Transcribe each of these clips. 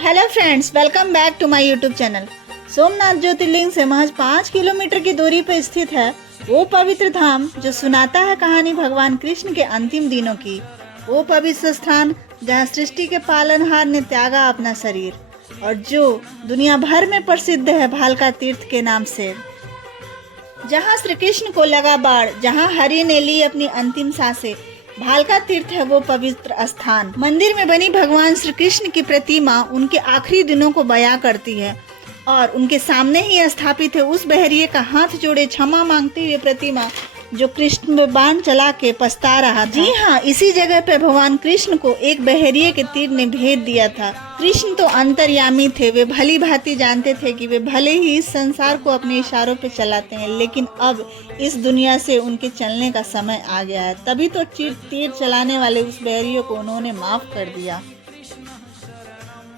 Hello friends, welcome back to my YouTube channel. Somnath Jyotirlinga से महज 5 kilometre की दूरी पर स्थित है वो पवित्र धाम जो सुनाता है कहानी भगवान कृष्ण के अंतिम दिनों की। वो पवित्र स्थान जहाँ सृष्टि के पालनहार ने त्यागा अपना शरीर और जो दुनिया भर में प्रसिद्ध है भालका तीर्थ के नाम से। जहाँ श्री कृष्ण को लगा बाढ़, जहाँ हरि ने ली अपनी अंतिम सांसें, भालका तीर्थ है वो पवित्र स्थान। मंदिर में बनी भगवान श्री कृष्ण की प्रतिमा उनके आखिरी दिनों को बयां करती है और उनके सामने ही स्थापित है उस बहरिए का हाथ जोड़े क्षमा मांगते हुए प्रतिमा जो कृष्ण में बाण चला के पछता रहा था। जी हाँ, इसी जगह पे भगवान कृष्ण को एक बहरिए के तीर ने भेद दिया था। कृष्ण तो अंतर्यामी थे, वे भली भांति जानते थे कि वे भले ही इस संसार को अपने इशारों पे चलाते हैं, लेकिन अब इस दुनिया से उनके चलने का समय आ गया है। तभी तो तीर चलाने वाले उस बहरिए को उन्होंने माफ कर दिया।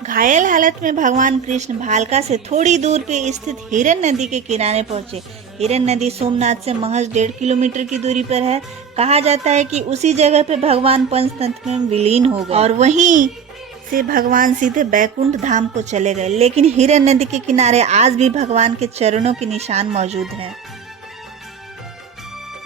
घायल हालत में भगवान कृष्ण भालका से थोड़ी दूर पे स्थित हिरन नदी के किनारे पहुंचे। हिरन नदी सोमनाथ से महज 1.5 किलोमीटर की दूरी पर है। कहा जाता है कि उसी जगह पे भगवान पंचतंत्र में विलीन हो गए और वहीं से भगवान सीधे बैकुंठ धाम को चले गए। लेकिन हिरन नदी के किनारे आज भी भगवान के चरणों के निशान मौजूद हैं।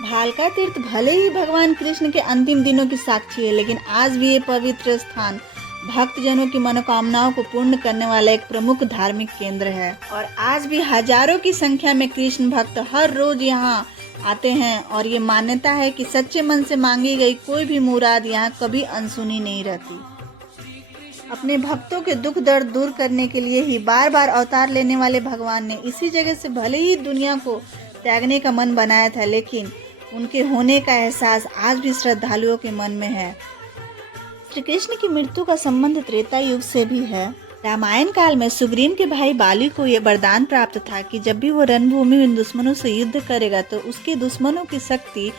भालका तीर्थ भले ही भगवान कृष्ण के अंतिम दिनों की साक्षी है, लेकिन आज भी ये पवित्र स्थान भक्तजनों की मनोकामनाओं को पूर्ण करने वाला एक प्रमुख धार्मिक केंद्र है। और आज भी हजारों की संख्या में कृष्ण भक्त हर रोज यहाँ आते हैं और ये मान्यता है कि सच्चे मन से मांगी गई कोई भी मुराद यहाँ कभी अनसुनी नहीं रहती। अपने भक्तों के दुख दर्द दूर करने के लिए ही बार बार अवतार लेने वाले भगवान ने इसी जगह से भले ही दुनिया को त्यागने का मन बनाया था, लेकिन उनके होने का एहसास आज भी श्रद्धालुओं के मन में है। श्री कृष्ण की मृत्यु का संबंध त्रेता युग से भी है। रामायण काल में सुग्रीव के भाई बाली को यह वरदान प्राप्त था कि जब भी वो रणभूमि में दुश्मनों से युद्ध करेगा तो उसके दुश्मनों की शक्ति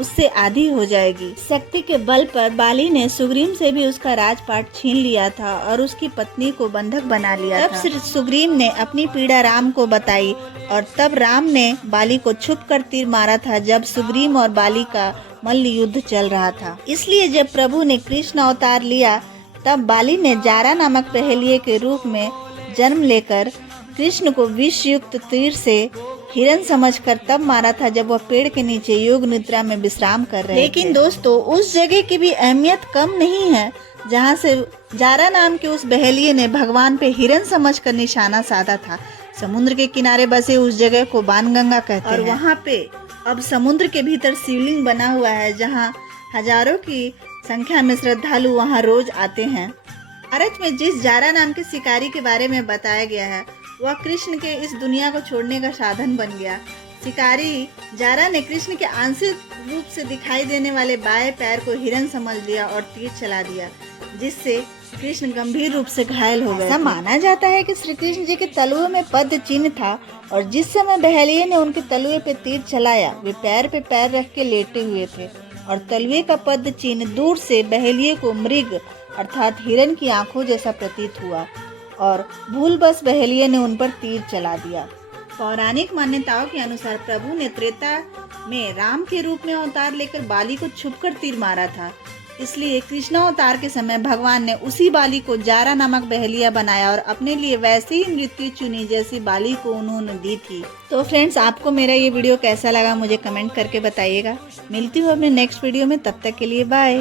उससे आधी हो जाएगी। शक्ति के बल पर बाली ने सुग्रीव से भी उसका राजपाट छीन लिया था और उसकी पत्नी को बंधक बना लिया था। तब सुग्रीव ने अपनी पीड़ा राम को बताई और तब राम ने बाली को छुप कर तीर मारा था जब सुग्रीव और बाली का मल्ल युद्ध चल रहा था। इसलिए जब प्रभु ने कृष्ण अवतार लिया तब बाली ने जारा नामक पहेलिये के रूप में जन्म लेकर कृष्ण को विष युक्त तीर से हिरन समझकर तब मारा था जब वह पेड़ के नीचे योग निद्रा में विश्राम कर रहे थे। लेकिन दोस्तों, उस जगह की भी अहमियत कम नहीं है जहाँ से जारा नाम के उस बहेलिये ने भगवान पे हिरन समझकर निशाना साधा था। समुद्र के किनारे बसे उस जगह को बाणगंगा कहते हैं और वहाँ पे अब समुद्र के भीतर शिवलिंग बना हुआ है जहाँ हजारों की संख्या में श्रद्धालु वहाँ रोज आते हैं। भारत में जिस जारा नाम के शिकारी के बारे में बताया गया है वह कृष्ण के इस दुनिया को छोड़ने का साधन बन गया। शिकारी जारा ने कृष्ण के आंशिक रूप से दिखाई देने वाले बाएं पैर को हिरन समझ लिया और तीर चला दिया, जिससे कृष्ण गंभीर रूप से घायल हो गए। ऐसा माना जाता है कि श्री कृष्ण जी के तलुए में पद्म चिन्ह था और जिस समय बहेलिये ने उनके तलुए पे तीर चलाया वे पैर पे पैर रख के लेटे हुए थे और तलुए का पद्म चिन्ह दूर से बहेलिये को मृग अर्थात हिरन की आंखों जैसा प्रतीत हुआ और भूलवश बहेलिये ने उन पर तीर चला दिया। पौराणिक मान्यताओं के अनुसार प्रभु ने त्रेता में राम के रूप में अवतार लेकर बाली को छुपकर तीर मारा था। इसलिए कृष्णावतार के समय भगवान ने उसी बाली को जारा नामक बहेलिया बनाया और अपने लिए वैसी ही मृत्यु चुनी जैसी बाली को उन्होंने दी थी। तो फ्रेंड्स, आपको मेरा ये वीडियो कैसा लगा मुझे कमेंट करके बताइएगा। मिलती हूँ अपने नेक्स्ट वीडियो में, तब तक के लिए बाय।